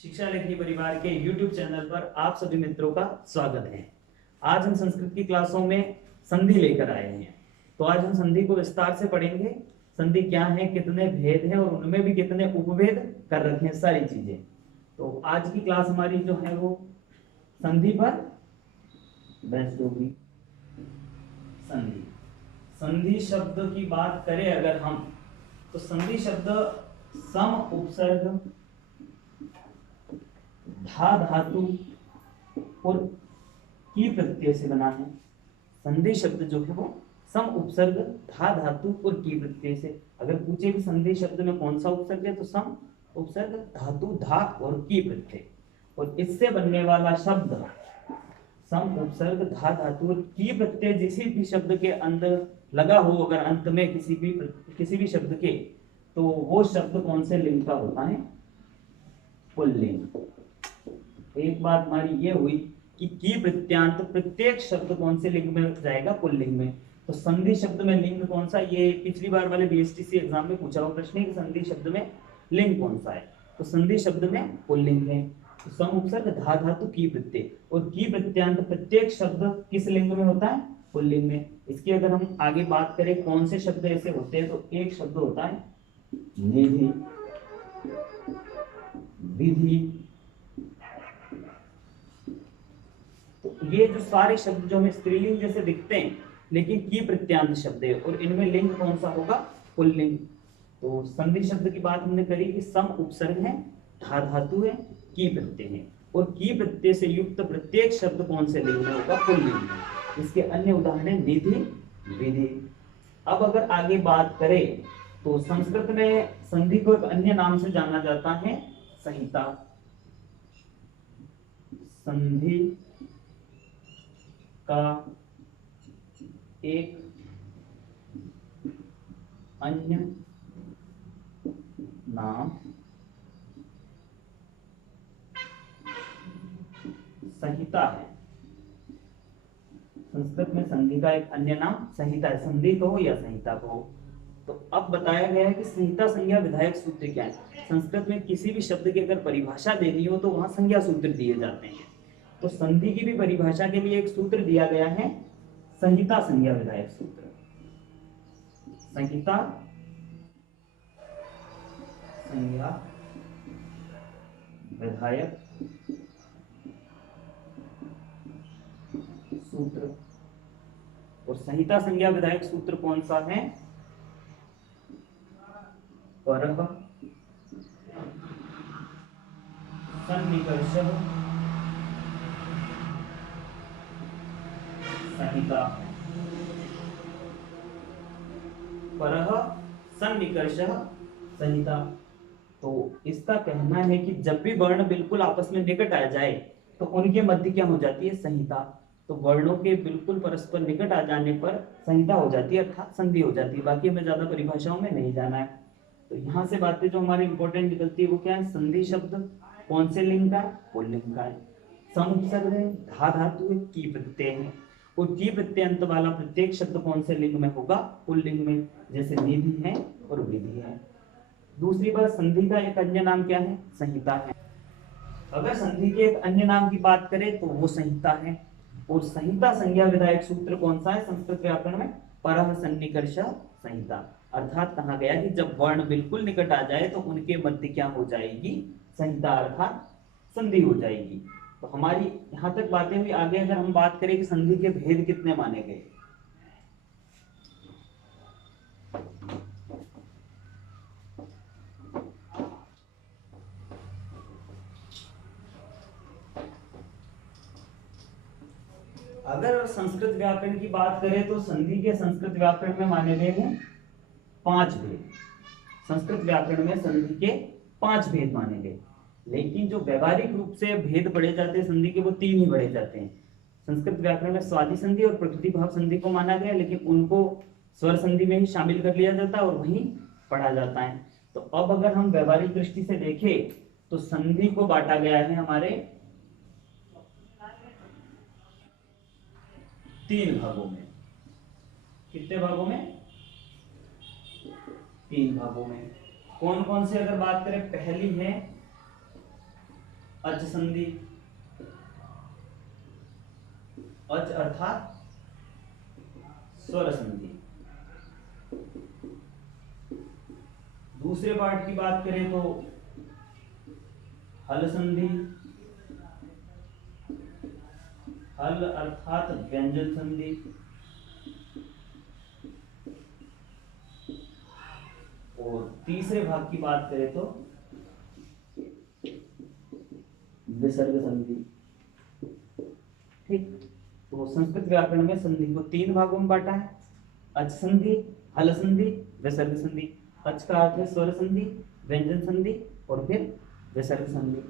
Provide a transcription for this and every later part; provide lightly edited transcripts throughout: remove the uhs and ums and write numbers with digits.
शिक्षा लेखनी परिवार के YouTube चैनल पर आप सभी मित्रों का स्वागत है। आज हम संस्कृत की क्लासों में संधि लेकर आए हैं। तो आज हम संधि को विस्तार से पढ़ेंगे। संधि क्या है, कितने भेद हैं और उनमें भी कितने उपभेद कर रखे हैं, सारी चीजें। तो आज की क्लास हमारी जो है वो संधि पर बेस्ट होगी। संधि संधि शब्द की बात करें अगर हम, तो संधि शब्द सम उपसर्ग धा धातु और की प्रत्यय से बना है। संधि शब्द जो है वो सम उपसर्ग धा धातु और की प्रत्यय से। अगर पूछे कि संधि शब्द में कौन सा उपसर्ग है, तो सम उपसर्ग धातु धा और की प्रत्यय। और इससे बनने वाला शब्द सम उपसर्ग धा धातु और की प्रत्यय जिसी भी शब्द के अंदर लगा हो, अगर अंत में किसी भी शब्द के, तो वो शब्द कौन से लिंग का होता है? पुल्लिंग। एक बात हमारी ये हुई कि की प्रत्यांत प्रत्येक शब्द कौन से लिंग में जाएगा? पुल्लिंग में। तो संधि शब्द में लिंग कौन सा? ये पिछली बार वाले बीएसटीसी एग्जाम में पूछा हुआ प्रश्न है कि संधि शब्द में लिंग कौन सा है। तो संधि शब्द में पुल्लिंग है। तो सम उपसर्ग धा धातु की प्रत्यय, और की प्रत्यांत प्रत्येक शब्द किस लिंग में होता है? पुल्लिंग में। इसकी अगर हम आगे बात करें कौन से शब्द ऐसे होते हैं, तो एक शब्द होता है निधि, विधि। तो ये जो सारे शब्द जो हमें स्त्रीलिंग जैसे दिखते हैं, लेकिन की प्रत्यांत शब्द है, और इनमें लिंग कौन सा होगा? पुल्लिंग। तो संधि शब्द की बात हमने करी कि सम उपसर्ग है, धा धातु है, की प्रत्यय है, और की प्रत्यय से युक्त प्रत्येक शब्द कौन से लिंग में होगा? पुल्लिंग में। इसके अन्य उदाहरण है निधि, विधि। अब अगर आगे बात करें तो संस्कृत में संधि को एक अन्य नाम से जाना जाता है, संहिता। संधि का एक अन्य नाम संहिता है। संस्कृत में संधि का एक अन्य नाम संहिता है। संधि कहो या संहिता कहो। तो अब बताया गया है कि संहिता संज्ञा विधायक सूत्र क्या है। संस्कृत में किसी भी शब्द की अगर परिभाषा देनी हो तो वहां संज्ञा सूत्र दिए जाते हैं। तो संधि की भी परिभाषा के लिए एक सूत्र दिया गया है, संहिता संज्ञा विधायक सूत्र। संहिता संज्ञा विधायक सूत्र। और संहिता संज्ञा विधायक सूत्र कौन सा है? परः सन्निकर्षः संहिता। परः सन्निकर्षः संहिता। तो इसका कहना है कि जब भी वर्ण बिल्कुल आपस में निकट आ जाए तो उनके मध्य क्या हो जाती है? संहिता। तो वर्णों के बिल्कुल परस्पर निकट आ जाने पर संहिता हो जाती है, अर्थात संधि हो जाती है। बाकी हमें ज्यादा परिभाषाओं में नहीं जाना है। तो यहाँ से बातें जो हमारी इंपॉर्टेंट निकलती है वो क्या है? संधि शब्द कौन से लिंग का है? पुल्लिंग का है। सम उपसर्ग है, धा धातु है, की प्रत्यय है, और की प्रत्यय अंत वाला प्रत्येक शब्द कौन से लिंग में होगा? पुल्लिंग में, जैसे निधि है और विधि है। दूसरी बात, संधि का एक अन्य नाम क्या है? संहिता है। अगर संधि के एक अन्य नाम की बात करें तो वो संहिता है। और संहिता संज्ञा विधायक सूत्र कौन सा है संस्कृत व्याकरण में? परः सन्निकर्ष संहिता। अर्थात कहा गया कि जब वर्ण बिल्कुल निकट आ जाए तो उनके मध्य क्या हो जाएगी? संहिता, अर्थात संधि हो जाएगी। तो हमारी यहां तक बातें हुई। आगे अगर हम बात करें कि संधि के भेद कितने माने गए, अगर संस्कृत व्याकरण की बात करें तो संधि के संस्कृत व्याकरण में माने गए हैं 5 भेद। संस्कृत व्याकरण में संधि के 5 भेद माने गए, लेकिन जो व्यवहारिक रूप से भेद पढ़े जाते हैं संधि के, वो 3 ही पढ़े जाते हैं। संस्कृत व्याकरण में स्वादि संधि और प्रकृति भाव संधि को माना गया, लेकिन उनको स्वर संधि में ही शामिल कर लिया जाता है और वहीं पढ़ा जाता है। तो अब अगर हम व्यवहारिक दृष्टि से देखें तो संधि को बांटा गया है हमारे 3 भागों में। कितने भागों में? 3 भागों में। कौन कौन से अगर बात करें, पहली है अच संधि, अच अर्थात स्वर संधि। दूसरे पार्ट की बात करें तो हल संधि, हल अर्थात व्यंजन संधि। और तीसरे भाग की बात करें तो विसर्ग संधि। ठीक, तो संस्कृत व्याकरण में संधि को 3 भागों में बांटा है, अच संधि, हल संधि, विसर्ग संधि। अच का अर्थ है स्वर संधि, व्यंजन संधि और फिर विसर्ग संधि।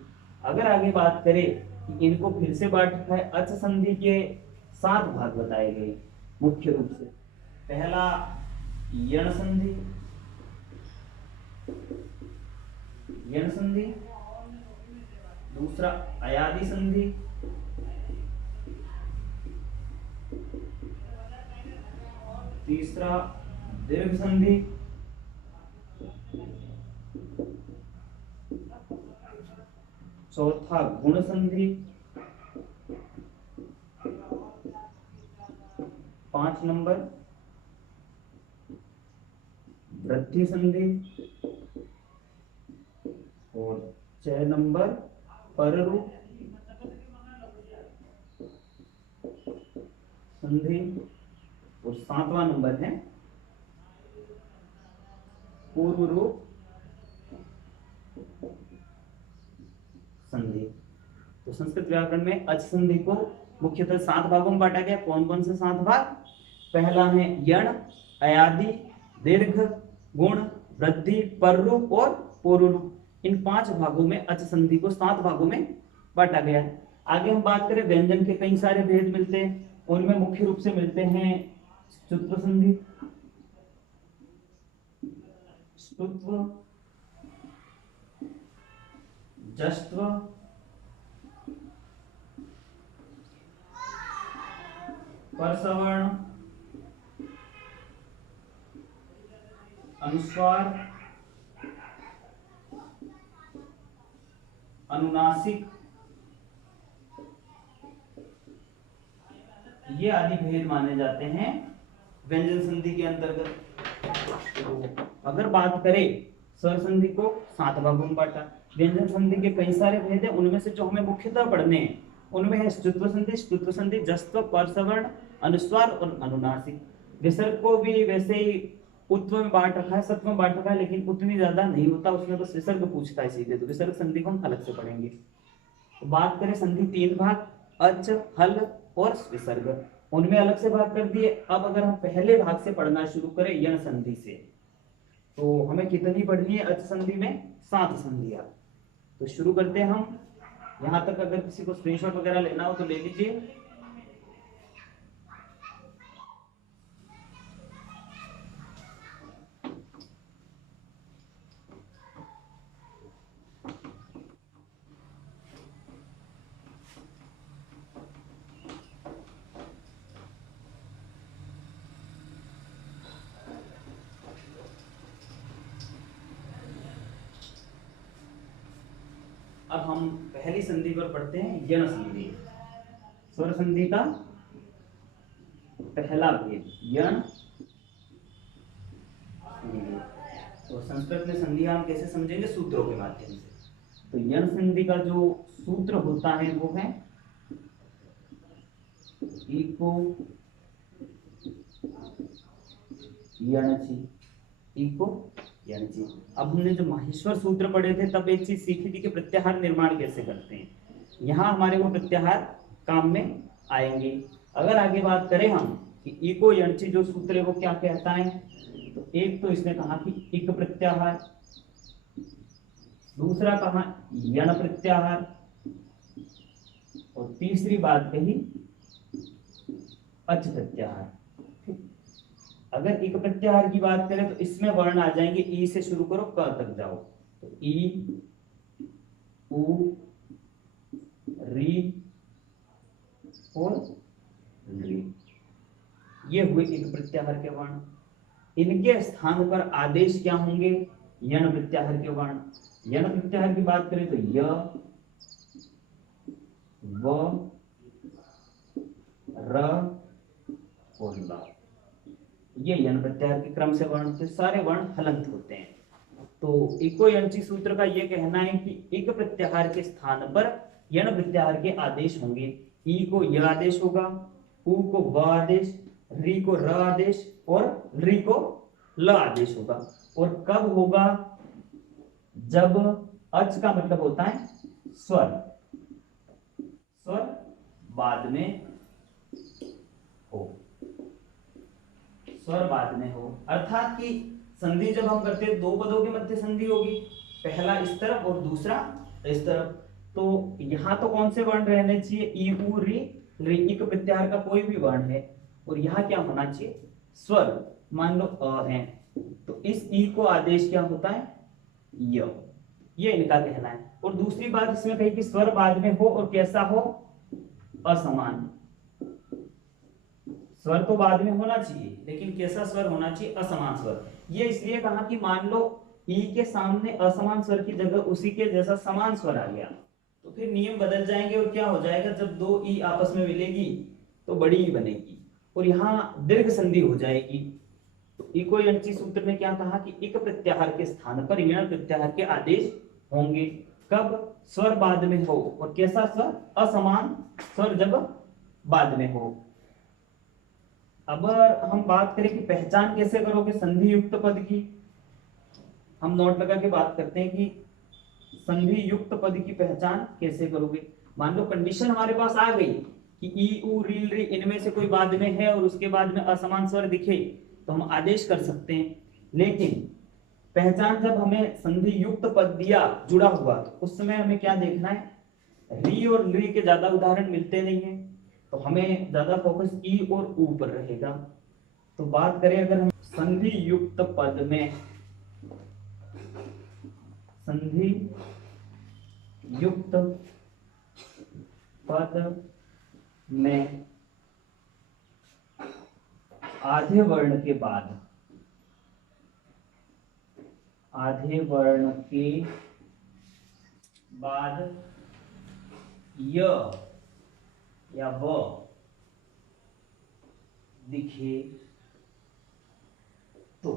अगर आगे बात करें कि इनको फिर से बांट रखा है, अच संधि के 7 भाग बताए गए मुख्य रूप से। पहला यण संधि, यण संधि। दूसरा अयादि संधि, तीसरा दीर्घ संधि, चौथा गुण संधि, 5 नंबर वृद्धि संधि और 6 नंबर पररूप संधि और 7वां नंबर है पूर्व रूप संधि। तो संस्कृत व्याकरण में अच संधि को मुख्यतः 7 भागों में बांटा गया। कौन कौन से 7 भाग? पहला है यण, अयादि, दीर्घ, गुण, वृद्धि, पररूप और पूर्वरूप। इन 5 भागों में अच संधि को 7 भागों में बांटा गया है। आगे हम बात करें, व्यंजन के कई सारे भेद मिलते हैं। उनमें मुख्य रूप से मिलते हैं स्तुत्व संधि, स्तुत्व, जस्त्व, परसवर्ण, अनुस्वार, अनुनासिक, ये आदि भेद माने जाते हैं व्यंजन संधि के अंतर्गत। तो अगर बात करें स्वर संधि को 7 भागों में बांटा, व्यंजन संधि के कई सारे भेद हैं। उनमें से जो हमें मुख्यतः पढ़ने हैं उनमें है स्तुत्व संधि, स्तुत्व संधि, जस्त्व, परसवर्ण, अनुस्वार और अनुनासिक। विसर्ग को भी वैसे ही उत्व में बांट रखा है, सत्व में बांट रखा है, लेकिन उतनी ज्यादा नहीं होता, उसमें बस विसर्ग पूछता है सीधे, तो विसर्ग संधि को हम अलग से पढ़ेंगे। तो बात करें संधि 3 भाग, अच, हल और विसर्ग, उनमें अलग से भाग कर दिए। अब अगर हम पहले भाग से पढ़ना शुरू करें यण संधि से, तो हमें कितनी पढ़नी है? अच संधि में 7 संधियां। तो शुरू करते हैं हम। यहां तक अगर किसी को स्क्रीनशॉट वगैरह लेना हो तो ले लीजिए। अब हम पहली संधि पर पढ़ते हैं यण संधि। स्वर संधि का पहला भेद यण संधि। तो संस्कृत में संधियां हम कैसे समझेंगे? सूत्रों के माध्यम से। तो यण संधि का जो सूत्र होता है वो है इको यणचि, इको यणचि। अब हमने जो माहेश्वर सूत्र पढ़े थे तब एक चीज सीखी थी कि प्रत्याहार निर्माण कैसे करते हैं। यहाँ हमारे वो प्रत्याहार काम में आएंगे। अगर आगे बात करें हम कि इको यणचि जो सूत्र है वो क्या कहता है, तो एक तो इसने कहा कि इक प्रत्याहार, दूसरा कहा यण प्रत्याहार, और तीसरी बात कही अच प्रत्याहार। अगर इक प्रत्याहार की बात करें तो इसमें वर्ण आ जाएंगे, ई से शुरू करो क तक जाओ, तो ई, उ, री और री, ये हुए इक प्रत्याहार के वर्ण। इनके स्थान पर आदेश क्या होंगे? यण प्रत्याहार के वर्ण। यण प्रत्याहार की बात करें तो य, व, र और ला। ये यण प्रत्याहार के क्रम से वर्ण होते, सारे वर्ण हलंत होते हैं। तो इको यंची सूत्र का ये कहना है कि इक प्रत्याहार के स्थान पर यण प्रत्याहार के आदेश होंगे। ई को य आदेश होगा, उ को व आदेश, री को र आदेश और री को ल आदेश होगा। और कब होगा? जब अच का मतलब होता है स्वर, स्वर बाद में हो, स्वर बाद में हो। अर्थात कि संधि जब हम करते हैं दो पदों के मध्य संधि होगी, पहला इस तरफ और दूसरा इस तरफ। तो यहाँ तो कौन से वर्ण रहने चाहिए? ई उ री री, इक प्रत्याहार का कोई भी वर्ण है। और यहाँ क्या होना चाहिए? स्वर। मान लो अ है तो इस ई को आदेश क्या होता है? य। ये इनका कहना है। और दूसरी बात इसमें कही कि स्वर बाद में हो और कैसा हो? असमान। स्वर तो बाद में होना चाहिए, लेकिन कैसा स्वर होना चाहिए? असमान स्वर। ये इसलिए कहा कि मान लो ई के सामने असमान स्वर की जगह उसी के जैसा समान स्वर आ गया, तो फिर नियम बदल जाएंगे और क्या हो जाएगा? जब दो ई आपस में मिलेगी तो बड़ी ई बनेगी और यहाँ दीर्घ संधि हो जाएगी। तो इको यंची सूत्र में क्या कहा कि इक प्रत्याहार के स्थान पर यण प्रत्याहार के आदेश होंगे। कब? स्वर बाद में हो। और कैसा स्वर? असमान स्वर जब बाद में हो। अब हम बात करें कि पहचान कैसे करोगे संधि युक्त पद की, हम नोट लगा के बात करते हैं कि संधि युक्त पद की पहचान कैसे करोगे। मान लो कंडीशन हमारे पास आ गई कि ई उ री री इनमें से कोई बाद में है और उसके बाद में असमान स्वर दिखे तो हम आदेश कर सकते हैं। लेकिन पहचान जब हमें संधि युक्त पद दिया जुड़ा हुआ तो उस समय हमें क्या देखना है? री और ली के ज्यादा उदाहरण मिलते नहीं है, तो हमें ज्यादा फोकस ई और उ पर रहेगा। तो बात करें अगर हम संधि युक्त पद में, संधि युक्त पद में आधे वर्ण के बाद, आधे वर्ण के बाद य या व दिखे तो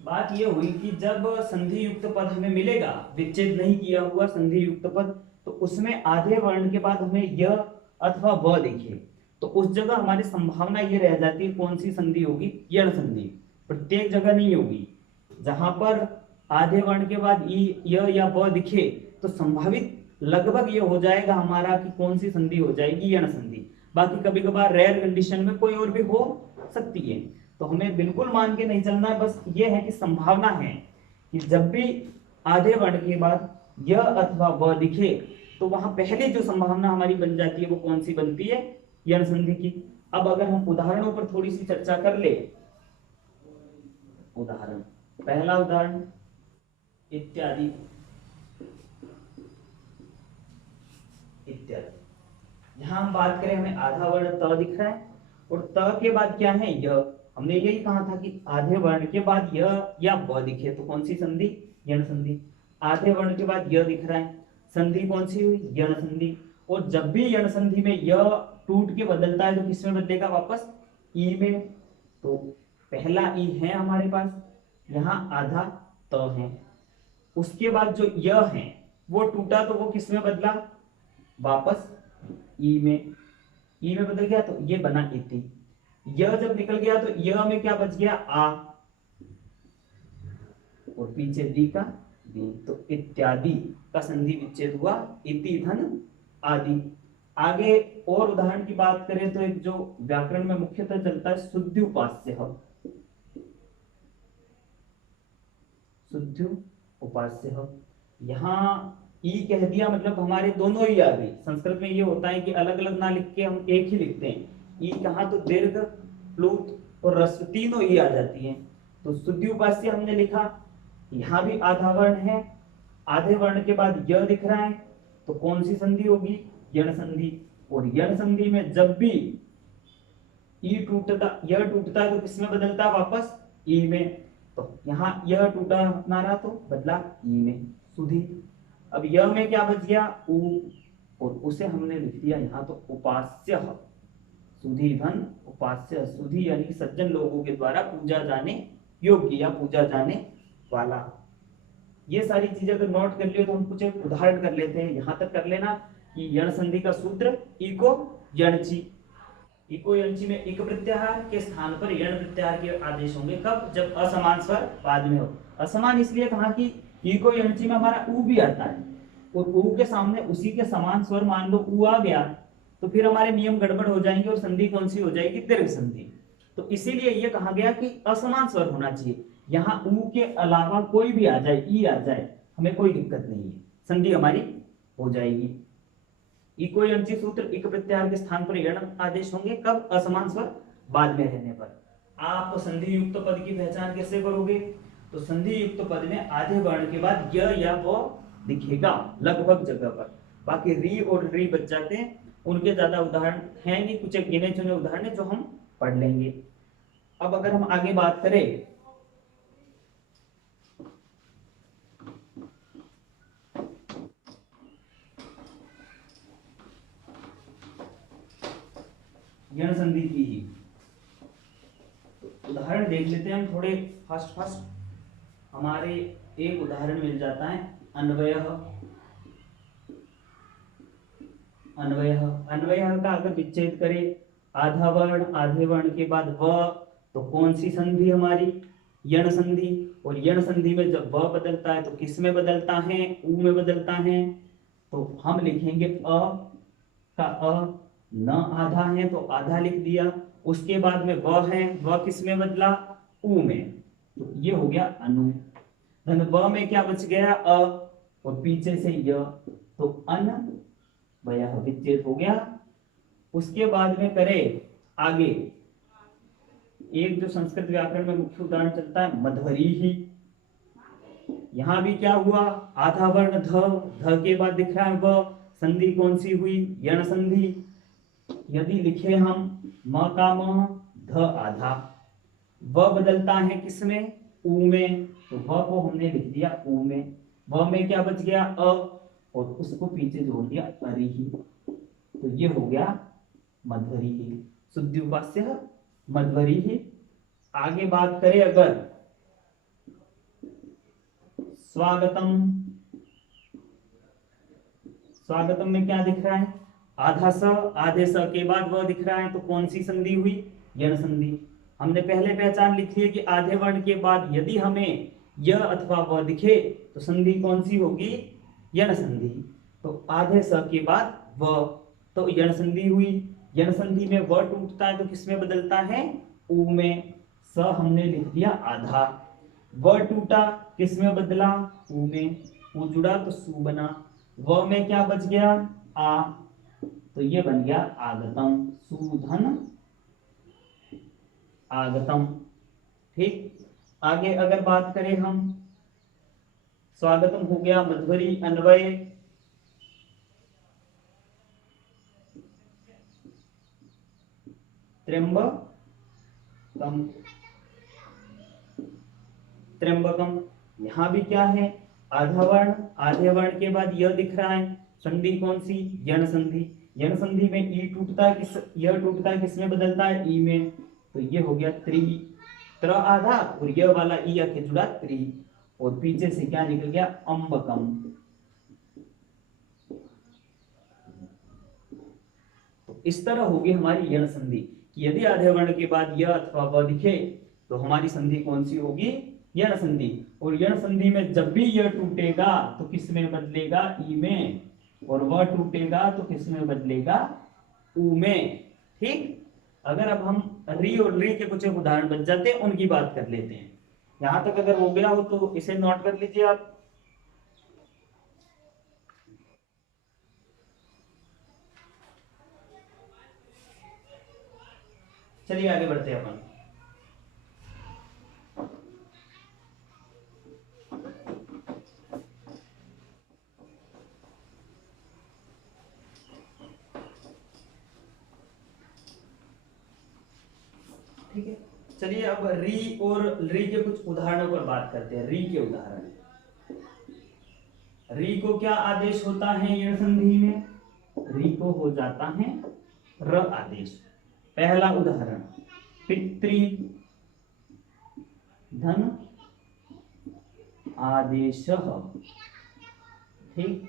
बात यह हुई कि जब संधि युक्त पद हमें मिलेगा, विच्छेद नहीं किया हुआ संधि युक्त पद, तो उसमें आधे वर्ण के बाद हमें य अथवा व दिखे तो उस जगह हमारी संभावना ये रह जाती है कौन सी संधि होगी? यण संधि। प्रत्येक जगह नहीं होगी। जहां पर आधे वर्ण के बाद ई य या व दिखे तो संभावित लगभग ये हो जाएगा हमारा कि कौन सी संधि हो जाएगी? यण संधि। बाकी कभी कभार रेयर कंडीशन में कोई और भी हो सकती है, तो हमें बिल्कुल मान के नहीं चलना है। बस ये है कि संभावना है कि जब भी आधे वर्ण के बाद य अथवा व दिखे तो वहां पहली जो संभावना हमारी बन जाती है वो कौन सी बनती है? यण संधि की। अब अगर हम उदाहरणों पर थोड़ी सी चर्चा कर ले, उदाहरण, पहला उदाहरण इत्यादि इत्यादि। यहां हम बात करें हमें आधा वर्ण त दिख रहा है और त के बाद क्या है? य। हमने यही कहा था कि आधे वर्ण के बाद य या व दिखे तो कौन सी संधि? यण संधि। आधे वर्ण के बाद य दिख रहा है, संधि कौन सी हुई? यण संधि। और जब भी यण संधि में य टूट के बदलता है तो किस में बदलेगा? वापस ई में। तो पहला ई है हमारे पास, यहाँ आधा त है, उसके बाद जो य है वो टूटा तो वो किस में बदला? वापस ई में। ई में बदल गया तो ये बना इति। यह जब निकल गया तो यह में क्या बच गया? आ, और पीछे दी का दी, तो इत्यादि का संधि विच्छेद हुआ इति धन आदि। आगे और उदाहरण की बात करें तो एक जो व्याकरण में मुख्यतः चलता है शुद्ध्युपास्य, शुद्ध्युपास्य। यहाँ ई कह दिया मतलब हमारे दोनों ही आ गई। संस्कृत में ये होता है कि अलग अलग ना लिख के हम एक ही लिखते हैं। ई कहा तो दीर्घ, प्लुत और ह्रस्व तीनों ई आ जाती हैं। तो शुद्ध्युपास्य हमने लिखा, यहाँ भी आधा वर्ण है, आधे वर्ण के बाद य दिख रहा है तो कौन सी संधि होगी? यण संधि। और यण संधि में जब भी ई टूटता, य टूटता है तो किसमें बदलता? वापस ई में। तो यहाँ यह टूटा अपना रहा तो बदला ई में, सुधी। अब य में क्या बच गया? उ, और उसे हमने लिख दिया यहाँ तो उपास्य, सुधी धन उपास्य, सुधी यानी कि सज्जन लोगों के द्वारा पूजा जाने योग्य या पूजा जाने वाला। ये सारी चीजें अगर नोट कर लियो तो हम कुछ एक उदाहरण कर लेते हैं। यहां तक कर लेना कि यण संधि का सूत्र इको यणची, इको यणची में इक प्रत्याहार के स्थान पर यण प्रत्याहार के आदेश होंगे। कब? जब असमान स्वर बाद में हो। असमान इसलिए कहा कि इको यणची में हमारा उ भी आता है और उ के सामने उसी के समान स्वर मान लो उ आ गया तो फिर हमारे नियम गड़बड़ हो जाएंगे और संधि कौन सी हो जाएगी? दीर्घ संधि। तो इसीलिए ये कहा गया कि असमान स्वर होना चाहिए। यहाँ उ के अलावा कोई भी आ जाए, ई आ जाए, हमें कोई दिक्कत नहीं है, संधि हमारी हो जाएगी। इको यणची सूत्र इक प्रत्याहार के स्थान पर यण आदेश होंगे। कब? असमान स्वर बाद में रहने पर। आप संधि युक्त पद की पहचान कैसे करोगे? तो संधि युक्त पद में आधे वर्ण के बाद य या व दिखेगा लगभग जगह पर, बाकी री और री बच जाते हैं। उनके ज्यादा उदाहरण है नहीं, कुछ गिने चुने उदाहरण है जो हम पढ़ लेंगे। अब अगर हम आगे बात करें यण संधि की ही, तो उदाहरण देख लेते हैं हम थोड़े फास्ट। हमारे एक उदाहरण मिल जाता है अन्वयः। अन्वयः का अगर विच्छेद करें आधा वर्ण आधे वर्ण के बाद व, तो कौन सी संधि हमारी? यण संधि। और यण संधि में जब व बदलता है तो किस में बदलता है? उ में बदलता है। तो हम लिखेंगे अ का अ, न आधा है तो आधा लिख दिया। उसके बाद में व है, व किस में बदला? उ में। तो ये हो गया अनु। धन व में क्या बच गया? अ, और पीछे से य, तो अन वह विच्छेद हो गया। उसके बाद में करें आगे, एक जो संस्कृत व्याकरण में मुख्य उदाहरण चलता है मध्वरी ही। यहां भी क्या हुआ? आधा वर्ण ध के बाद दिख रहा है व, संधि कौन सी हुई? यण संधि। यदि लिखे हम म का म, ध आधा, व बदलता है किसमें? उ में, तो व को हमने लिख दिया उ में। व में क्या बच गया? अ, और उसको पीछे जोड़ दिया अरि ही। तो ये हो गया मध्वरी ही, शुद्धि उपास्य मध्वरी ही। आगे बात करें अगर स्वागतम, स्वागतम में क्या दिख रहा है? आधा स, आधे स के बाद व दिख रहा है, तो कौन सी संधि हुई? यण संधि। हमने पहले पहचान लिखी है कि आधे वर्ण के बाद यदि हमें य अथवा व दिखे तो संधि कौन सी होगी? यण संधि। तो आधे स के बाद व, तो यण संधि हुई। यण संधि में व टूटता है तो किसमें बदलता है? उ में। स हमने लिख दिया आधा, व टूटा किसमें बदला? उ में। उ जुड़ा तो सु बना। व में क्या बच गया? आ, तो ये बन गया आगतम, सुधन आगतम। ठीक। आगे अगर बात करें हम, स्वागतम हो गया मध्वरी अन्वय। त्र्यंबकम, त्र्यंबकम। यहां भी क्या है? आधा वर्ण आधे वर्ण के बाद यह दिख रहा है, संधि कौन सी? यण संधि। यण संधि में ई टूटता है किस, यह टूटता है किसमें बदलता है? ई में। तो ये हो गया त्रि, त्र आधा और यह वाला ई आके जुड़ा त्रि, और पीछे से क्या निकल गया? अंबकम। तो इस तरह होगी हमारी यण संधि कि यदि आधे वर्ण के बाद यह अथवा व दिखे तो हमारी संधि कौन सी होगी? यण संधि। और यण संधि में जब भी यह टूटेगा तो किस में बदलेगा? ई में, और वह टूटेगा तो किस में बदलेगा? उ में। ठीक। अगर अब हम री और री के कुछ उदाहरण बच जाते हैं, उनकी बात कर लेते हैं। यहां तक अगर हो गया हो तो इसे नोट कर लीजिए आप। चलिए आगे बढ़ते हैं अपन। ठीक है, चलिए अब री और री के कुछ उदाहरणों पर बात करते हैं। री के उदाहरण। री को क्या आदेश होता है यण संधि में? री को हो जाता है र आदेश। पहला उदाहरण, पितृ धन आदेश। ठीक,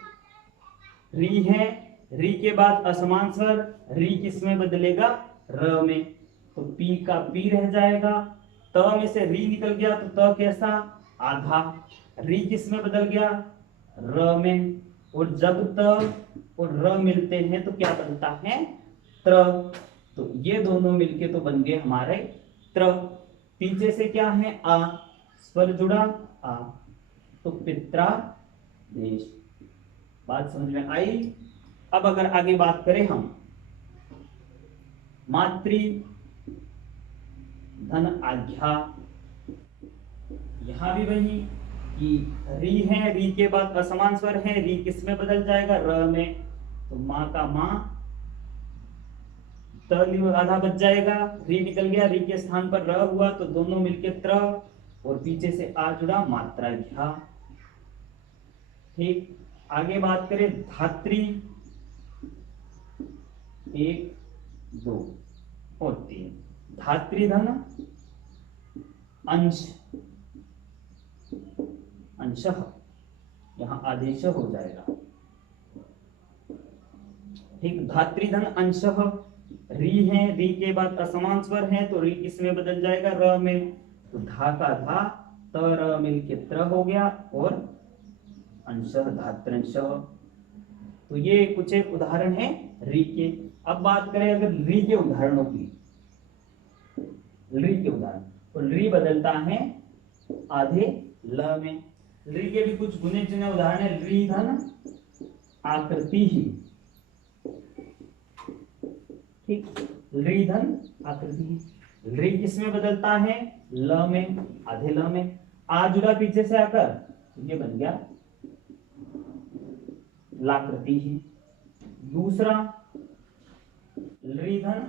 री है, री के बाद असमान स्वर, री किस में बदलेगा? र में। तो पी का पी रह जाएगा, त में से री निकल गया तो त कैसा? आधा। री किस में बदल गया? र में। और जब त और र मिलते हैं तो क्या बनता है? त्र। तो ये दोनों मिलके तो बन गए हमारे त्र। पीछे से क्या है? आ, स्वर जुड़ा आ, तो पित्रादेश। बात समझ में आई? अब अगर आगे बात करें हम, मातृ धन आज्ञा, यहां भी वही कि री है, री के बाद असमान स्वर है, री किस में बदल जाएगा? र में। तो माँ का माँ, त आधा बच जाएगा, री निकल गया, री के स्थान पर र हुआ तो दोनों मिलके त्र, और पीछे से आ जुड़ा मात्राघ्या। ठीक, आगे बात करें धात्री, 1 2 और 3, धात्रीधन अंश, अंशः, यहां आदेश हो जाएगा। ठीक, धात्रीधन अंशः, री है, री के बाद असमान स्वर है तो री किसमें बदल जाएगा? र में। तो धा का धा, त र मिलके त्र हो गया, और अंशः धात्रंशः। तो ये कुछ एक उदाहरण है री के। अब बात करें अगर री के उदाहरणों की, री के उदाहरण, तो री बदलता है आधे ल में। री के भी कुछ गुने चुने उदाहरण है। री धन आकृति ही, ठीक, री धन आकृति ही, री किसमें बदलता है? ल में, आधे ल में। आ जुड़ा पीछे से आकर, तो ये बन गया लाकृति ही। दूसरा, री धन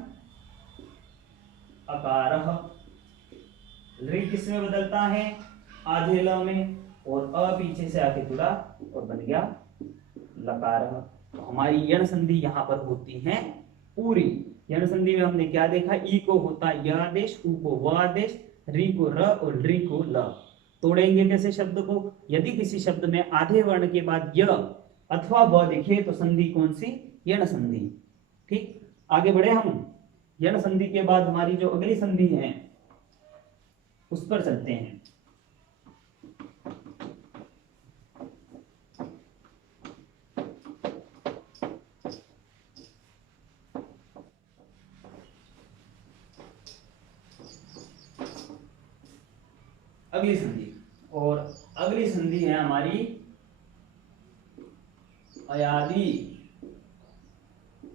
अकारः, री किसमें बदलता है? आधे ल में, और अ पीछे से आके जुड़ा और बन गया लकारः। तो हमारी यण संधि यहां पर होती है पूरी। यण संधि में हमने क्या देखा? ई को होता य आदेश, उ को व आदेश, री को र और री को ल। तोड़ेंगे कैसे शब्द को? यदि किसी शब्द में आधे वर्ण के बाद य अथवा व दिखे तो संधि कौन सी? यण संधि। ठीक, आगे बढ़े हम। यण संधि के बाद हमारी जो अगली संधि है उस पर चलते हैं। अगली संधि, और अगली संधि है हमारी अयादि,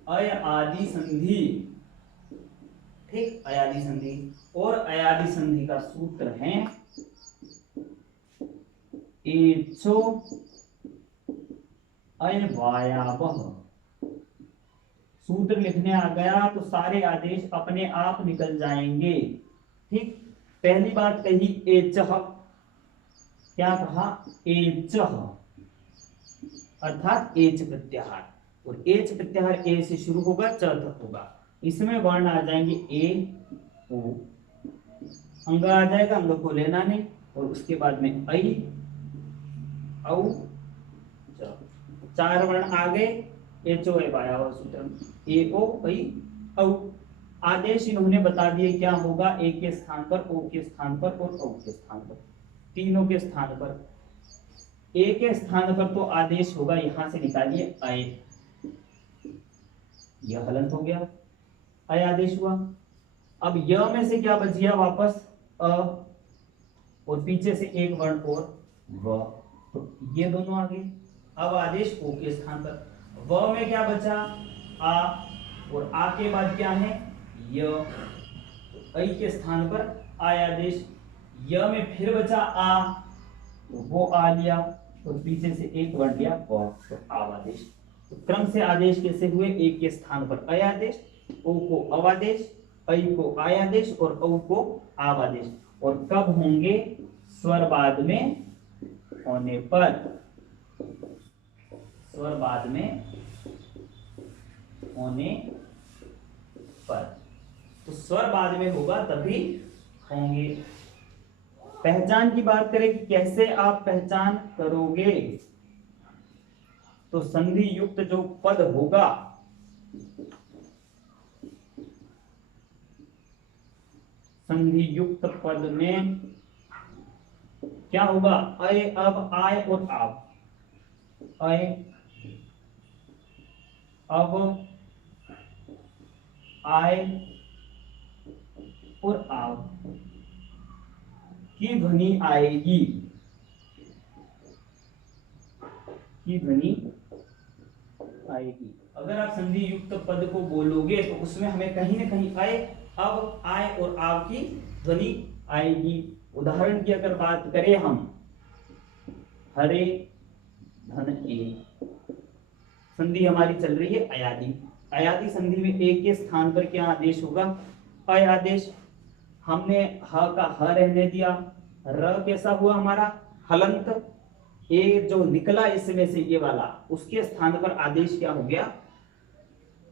अयादि संधि। ठीक, अयादि संधि। और अयादि संधि का सूत्र है एचो अयवायावः। सूत्र लिखने आ गया तो सारे आदेश अपने आप निकल जाएंगे। ठीक, पहली बात कही एचः, क्या कहा? एचः, अर्थात एच प्रत्याहार, और एच प्रत्याहार ए से शुरू होगा, च तक होगा। इसमें वर्ण आ जाएंगे ए ओ, अंग आ जाएगा, अंग को लेना नहीं, और उसके बाद में ऐ औ च, 4 वर्ण आ गए। एचो ए पाया हुआ सूत्र ए ओ ऐ औ। आदेश इन्होंने बता दिए क्या होगा? ए के स्थान पर, ओ के स्थान पर और औ के स्थान पर, तीनों के स्थान पर। ए के स्थान पर तो आदेश होगा, यहां से निकालिए अय, यह हलंत हो गया, अय आदेश हुआ। अब य में से क्या बच गया? वापस अ, और पीछे से एक वर्ण और व, तो ये दोनों आ गए। अब आदेश ओ के स्थान पर, व में क्या बचा? आ, और आ के बाद क्या है? य, तो ऐ के स्थान पर आय आदेश। य में फिर बचा आ, तो वो आ लिया, और पीछे से एक वर्ण लिया व, तो आव आदेश। तो क्रम से आदेश कैसे हुए? एक के स्थान पर अय आदेश, ओ को अव आदेश, ऐ को आय आदेश और औ को आव आदेश। और कब होंगे? स्वर बाद में होने पर, स्वर बाद में होने पर। तो स्वर बाद में होगा तभी होंगे। पहचान की बात करें कि कैसे आप पहचान करोगे, तो संधि युक्त जो पद होगा, संधि युक्त पद में क्या होगा, अय, अब, आय और आप। अय, अब, आय और आप की ध्वनि आएगी, की ध्वनि आएगी। अगर आप संधि युक्त पद को बोलोगे तो उसमें हमें कहीं ना कहीं अय, अब, आय और आव की ध्वनि आएगी। उदाहरण की अगर बात करें हम, हरे धन ए, संधि हमारी चल रही है अयादि। अयादि संधि में एक के स्थान पर क्या आदेश होगा, अय आदेश। हमने ह का ह रहने दिया, र कैसा हुआ हमारा हलंत, ए जो निकला इसमें से ये वाला, उसके स्थान पर आदेश क्या हो गया,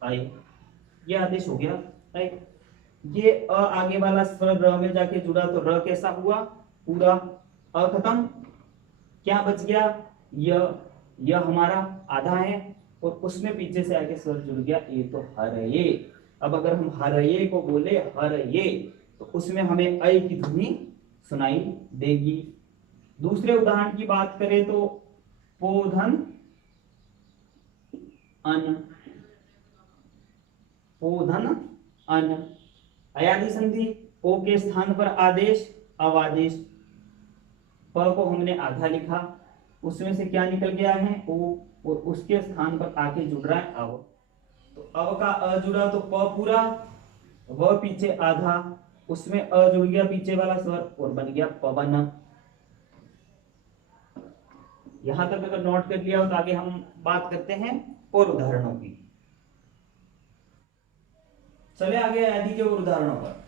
अय। ये आदेश हो गया अय। ये अ आगे वाला स्वर र में जाके जुड़ा तो र कैसा हुआ, पूरा अ खत्म, क्या बच गया, यह हमारा आधा है और उसमें पीछे से आगे स्वर जुड़ गया ए, तो हर ये। अब अगर हम हर ये को बोले हर ये, तो उसमें हमें अय की ध्वनि सुनाई देगी। दूसरे उदाहरण की बात करें तो पोधन अन, पोधन अन, अयादि संधि, ओ के स्थान पर आदेश अवादेश। प को हमने आधा लिखा, उसमें से क्या निकल गया है ओ, और उसके स्थान पर आके जुड़ रहा है अव। तो अव का अ जुड़ा तो प पूरा, व पीछे आधा, उसमें अ जुड़ गया पीछे वाला स्वर और बन गया पवन। यहां तक अगर नोट कर लिया हो तो आगे हम बात करते हैं और उदाहरणों की। चले आगे अयादि के और उदाहरणों पर।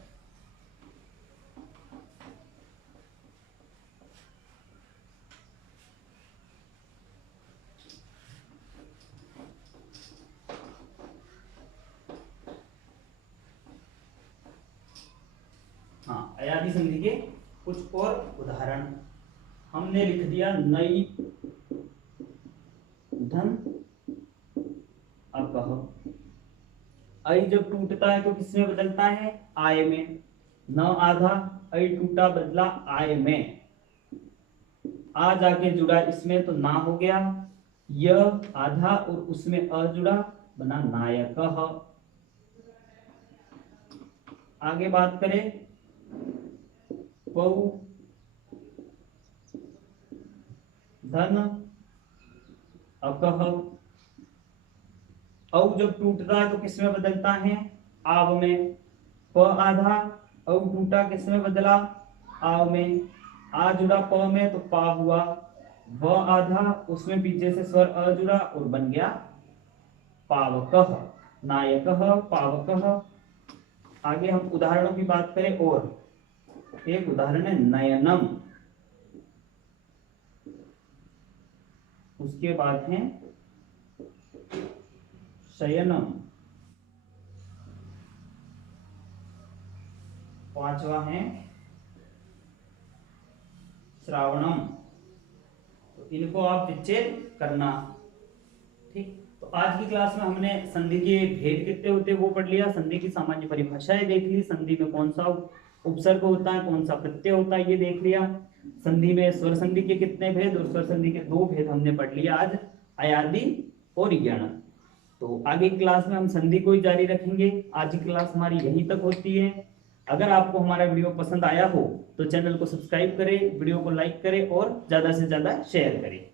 हाँ, अयादि संधि के कुछ और उदाहरण हमने लिख दिया, नई धन अपह। अय जब टूटता है तो किसमें बदलता है, आय में। न आधा, अय टूटा बदला आय में, आ जाके जुड़ा इसमें तो ना हो गया, यह आधा और उसमें अ जुड़ा बना नायकः। आगे बात करें पौ धन अकह। औ जब टूटता है तो किसमें बदलता है, आव में। प आधा, औ टूटा किसमें बदला, आव में। आ जुड़ा प में तो पा हुआ, व आधा, उसमें पीछे से स्वर अ जुड़ा और बन गया पावकः, नायकः, पावकः। आगे हम उदाहरणों की बात करें और एक उदाहरण है नयनम, उसके बाद है शयनम, पांचवा है श्रावणम। तो इनको आप विच्छेद करना। ठीक, तो आज की क्लास में हमने संधि के भेद कितने होते हैं वो पढ़ लिया, संधि की सामान्य परिभाषाएं देख ली, संधि में कौन सा उपसर्ग होता है, कौन सा प्रत्यय होता है ये देख लिया, संधि में स्वर संधि के कितने भेद और स्वर संधि के 2 भेद हमने पढ़ लिया आज, अयादि और यण। तो आगे की क्लास में हम संधि को ही जारी रखेंगे। आज की क्लास हमारी यहीं तक होती है। अगर आपको हमारा वीडियो पसंद आया हो तो चैनल को सब्सक्राइब करें, वीडियो को लाइक करें और ज्यादा से ज्यादा शेयर करें।